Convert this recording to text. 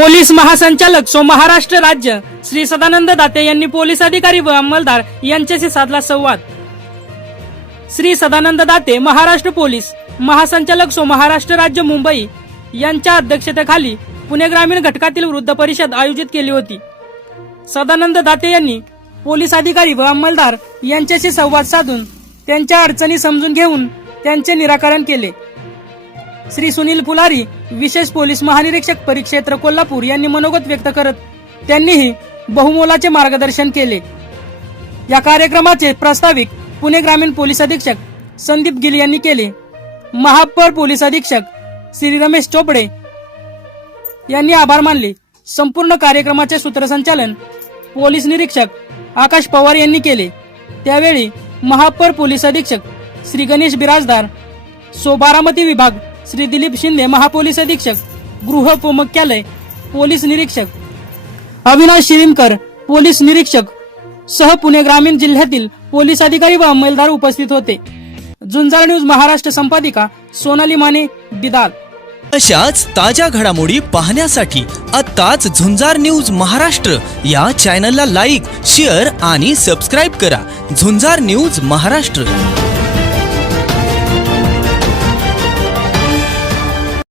Police महासंचालक so Maharashtra राज्य श्री सदानंद दाते यांनी पोलीस अधिकारी व अंमलदार यांच्याशी साधला संवाद। श्री सदानंद दाते महाराष्ट्र पोलीस महासंचालक सो महाराष्ट्र राज्य मुंबई यांच्या अध्यक्षतेखाली पुणे ग्रामीण घटकातील वृद्ध परिषद आयोजित केली होती। सदानंद दाते यांनी पोलीस अधिकारी व अंमलदार यांच्याशी संवाद साधून त्यांच्या अडचणी समजून घेऊन त्यांचे निराकरण केले। श्री सुनील पुलारी विशेष पोलीस महानिरीक्षक परिक्षेत्र कोल्हापूर यांनी मनोगत व्यक्त करत त्यांनीही बहुमोलाचे मार्गदर्शन केले। या कार्यक्रमाचे प्रास्ताविक पुणे ग्रामीण पोलीस अधीक्षक संदीप गिल यांनी केले। महापौर पोलीस अधीक्षक श्री रमेश चोपडे यांनी आभार मानले। संपूर्ण कार्यक्रमाचे सूत्रसंचालन पोलीस निरीक्षक आकाश पवार यांनी केले। त्यावेळी महापौर पोलीस अधीक्षक श्री गणेश बिराजदार, सो बारामती विभाग श्री दिलीप शिंदे, महापोलीस अधीक्षक गृह उपमुख्यालय पोलीस निरीक्षक अविनाश शिरीमकर पोलीस निरीक्षक सह पुणे ग्रामीण जिल्ह्यातील पोलीस अधिकारी व अंमलदार उपस्थित होते। झुंजार न्यूज महाराष्ट्र संपादिका सोनाली माने, बिदाल। अशाच ताज्या घडामोडी पाहण्यासाठी आत्ताच झुंजार न्यूज महाराष्ट्र या चॅनलला लाईक, शेअर आणि सबस्क्राईब करा। झुंजार न्यूज महाराष्ट्र।